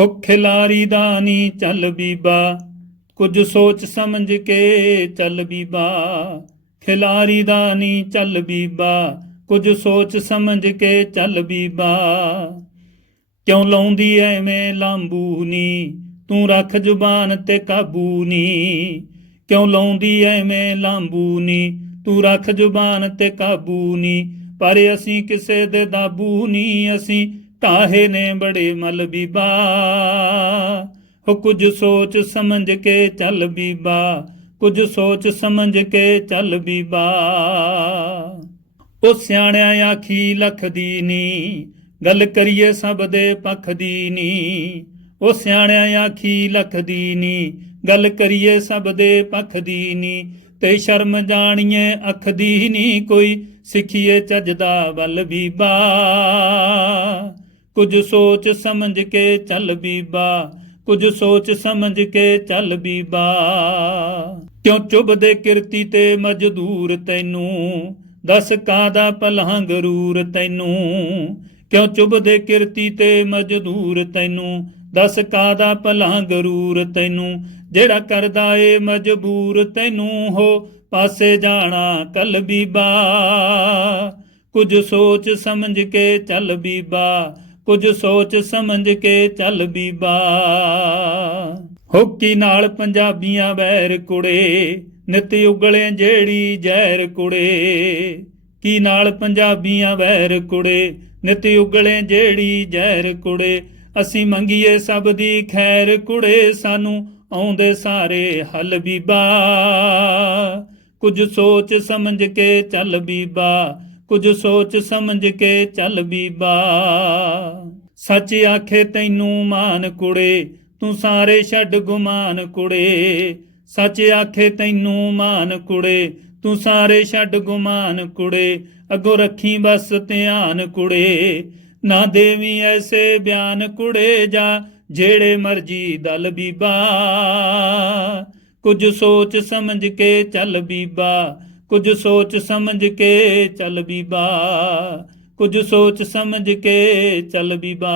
ਹੋ ਖਿਲਾਰੀ ਦਾ ਨੀ ਚੱਲ ਬੀਬਾ, ਕੁਝ ਸੋਚ ਸਮਝ ਕੇ ਚੱਲ ਬੀਬਾ। ਖਿਲਾਰੀ ਦਾ ਨੀ ਚੱਲ ਬੀਬਾ, ਕੁਝ ਸੋਚ ਸਮਝ ਕੇ ਚੱਲ ਬੀਬਾ। ਕਿਉਂ ਲਾਉਂਦੀ ਐਵੇਂ ਲਾਂਬੂ ਨੀ, ਤੂੰ ਰੱਖ ਜ਼ੁਬਾਨ ਤੇ ਕਾਬੂ ਨੀ। ਕਿਉਂ ਲਾਉਂਦੀ ਐਵੇਂ ਲਾਂਬੂ ਨੀ, ਤੂੰ ਰੱਖ ਜ਼ੁਬਾਨ ਤੇ ਕਾਬੂ ਨੀ। ਪਰ ਅਸੀਂ ਕਿਸੇ ਦੇ ਦਾਬੂ ਨੀ, ਅਸੀਂ ਢਾਹੇ ਨੇ ਬੜੇ ਮਲ ਬੀਬਾ। ਹੋ ਕੁਝ ਸੋਚ ਸਮਝ ਕੇ ਚੱਲ ਬੀਬਾ, ਕੁਝ ਸੋਚ ਸਮਝ ਕੇ ਚੱਲ ਬੀਬਾ। ਉਹ ਸਿਆਣਿਆ ਆਖੀ ਲਖ ਦੀ ਨੀ, ਗੱਲ ਕਰੀਏ ਸਭ ਦੇ ਪੱਖ ਦੀ ਨੀ। ਉਹ ਸਿਆਣਿਆ ਆਖੀ ਲਖ ਦੀ ਨੀ, ਗੱਲ ਕਰੀਏ ਸਭ ਦੇ ਪੱਖ ਦੀ ਨੀ। ਤੇ ਸ਼ਰਮ ਜਾਣੀਏ ਅੱਖ ਦੀ ਨੀ ਕੋਈ, ਸਿੱਖੀਏ ਚੱਜਦਾ ਵੱਲ ਬੀਬਾ। ਕੁਝ ਸੋਚ ਸਮਝ ਕੇ ਚੱਲ ਬੀਬਾ, ਕੁਝ ਸੋਚ ਸਮਝ ਕੇ ਚੱਲ ਬੀਬਾ। ਕਿਉਂ ਚੁੱਭਦੇ ਕਿਰਤੀ ਤੇ ਮਜ਼ਦੂਰ ਤੈਨੂੰ? ਦਸ ਕਾਦਾ ਭਲਾ ਗਰੂਰ ਤੈਨੂੰ? ਕਿਉਂ ਚੁੱਭਦੇ ਕਿਰਤੀ ਤੇ ਮਜ਼ਦੂਰ ਤੈਨੂੰ? ਦਸ ਕਾਦਾ ਭਲਾ ਗਰੂਰ ਤੈਨੂੰ? ਜਿਹੜਾ ਕਰਦਾ ਏ ਮਜਬੂਰ ਤੈਨੂੰ, ਹੋ ਪਾਸੇ ਜਾਣਾ ਕਲ ਬੀਬਾ। ਕੁਝ ਸੋਚ ਸਮਝ ਕੇ ਚੱਲ ਬੀਬਾ ਕੁਝ ਸੋਚ ਸਮਝ ਕੇ ਚੱਲ ਬੀਬਾ। ਹੋਕੀ ਨਾਲ ਪੰਜਾਬੀਆਂ ਵੈਰ ਕੁੜੇ, ਨਿਤ ਉਗਲੇ ਜਿਹੜੀ ਜ਼ਹਿਰ ਕੁੜੇ। ਕੀ ਨਾਲ ਪੰਜਾਬੀਆਂ ਵੈਰ ਕੁੜੇ, ਨਿਤ ਉਗਲੇ ਜਿਹੜੀ ਜ਼ਹਿਰ ਕੁੜੇ। ਅਸੀਂ ਮੰਗੀਏ ਸਭ ਦੀ ਖੈਰ ਕੁੜੇ, ਸਾਨੂੰ ਆਉਂਦੇ ਸਾਰੇ ਹੱਲ ਬੀਬਾ। ਕੁਝ ਸੋਚ ਸਮਝ ਕੇ ਚੱਲ ਬੀਬਾ ਕੁਝ ਸੋਚ ਸਮਝ ਕੇ ਚੱਲ ਬੀਬਾ। ਸੱਚ ਆਖੇ ਤੈਨੂੰ ਮਾਨ ਕੁੜੇ, ਤੂੰ ਸਾਰੇ ਛੱਡ ਗੁਮਾਨ ਕੁੜੇ। ਸੱਚ ਆਖੇ ਤੈਨੂੰ ਮਾਨ ਕੁੜੇ, ਤੂੰ ਸਾਰੇ ਛੱਡ ਗੁਮਾਨ ਕੁੜੇ। ਅੱਗੋਂ ਰੱਖੀ ਬਸ ਧਿਆਨ ਕੁੜੇ, ਨਾ ਦੇਵੀ ਐਸੇ ਬਿਆਨ ਕੁੜੇ ਜਾ ਜਿਹੜੇ ਮਰਜ਼ੀ ਦਲ ਬੀਬਾ। ਕੁਝ ਸੋਚ ਸਮਝ ਕੇ ਚੱਲ ਬੀਬਾ ਕੁਝ ਸੋਚ ਸਮਝ ਕੇ ਚੱਲ ਬੀਬਾ ਕੁਝ ਸੋਚ ਸਮਝ ਕੇ ਚੱਲ ਬੀਬਾ।